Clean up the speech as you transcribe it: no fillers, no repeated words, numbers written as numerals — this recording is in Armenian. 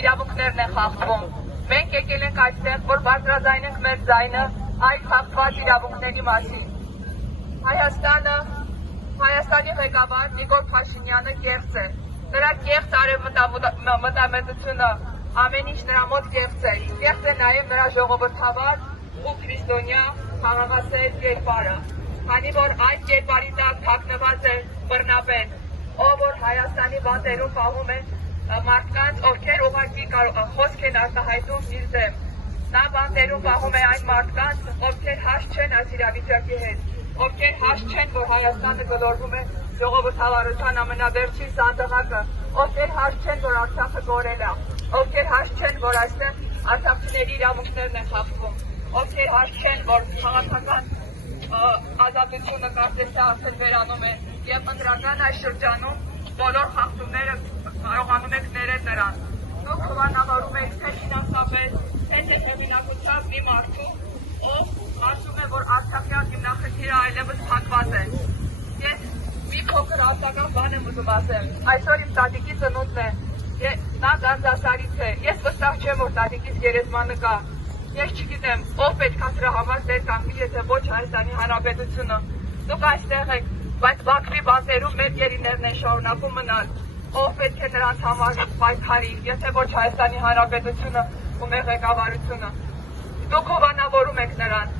իրավունքներն են խախտվում։ Մենք եկել ենք այստեղ, որ բարձրաձայնենք մեր ձայնը այդ խախտված իրավունքների մասին։ Հայաստանի ղեկավար Նիկոլ Փաշինյանը կեղծ է։ Նրա կեղծ արևմտամետությունը ամեն ինչ նրա մոտ կեղծ է։ Կեղծ է նաև նրա ժողովրդավար ու քրիստոնյա խաղաղասեր կերպարը, քանի որ այդ կերպարի տակ թաքնված է բռնապետ, ով որ Հայաստանի բանտերում պահում է մարդկանց, ովքեր ուղղակի խոսք են արտահայտում իր դեմ։ Նա բանտերում պահում է այն մարդկանց, ովքեր հաշտ չեն այս իրավիճակի հետ, ովքեր հաշտ չեն, որ Հայաստանը գլորվում է ժողովրդավարության ամենավերջին սանդղակը, ովքեր հաշտ չեն, որ Արցախը կորել է, ովքեր հաշտ չեն, որ այստեղ արցախցիների իրավունքներն են խախտվում, ովքեր հաշտ չեն, որ քաղաքական ազատությունը կարծես թե արդեն վերանում է եւ ընտրական այս շրջանում բոլոր խախտումները կարողանում եք ներել նրան։ Դուք հովանավորում եք թե ֆինանսապես, թե հեղինակությամբ մի մարդու, ով ասում է, որ արցախյան հիմնախնդիրը այլևս փակված է։ Ես մի փոքր արտական բան եմ ուզում ասել։ Այսօր իմ տատիկի ծնունդն է, նա Գանձասարից է։ Ես վստահ չեմ, որ տատիկիս գերեզմանը կա։ Ես չգիտեմ, ով պետք է դրա համար դեր կանգնի, եթե ոչ Հայաստանի Հանրապետությունը։ Դուք այստեղ եք, բայց Բաքվի բանտերում մեր գերիներն են շարունակում մնալ։ Ով պետք է նրանց համար պայքարի, եթե ոչ Հայաստանի Հանրապետությունը ու մեր ղեկավարությունը։ Դուք հովանավորում եք նրան։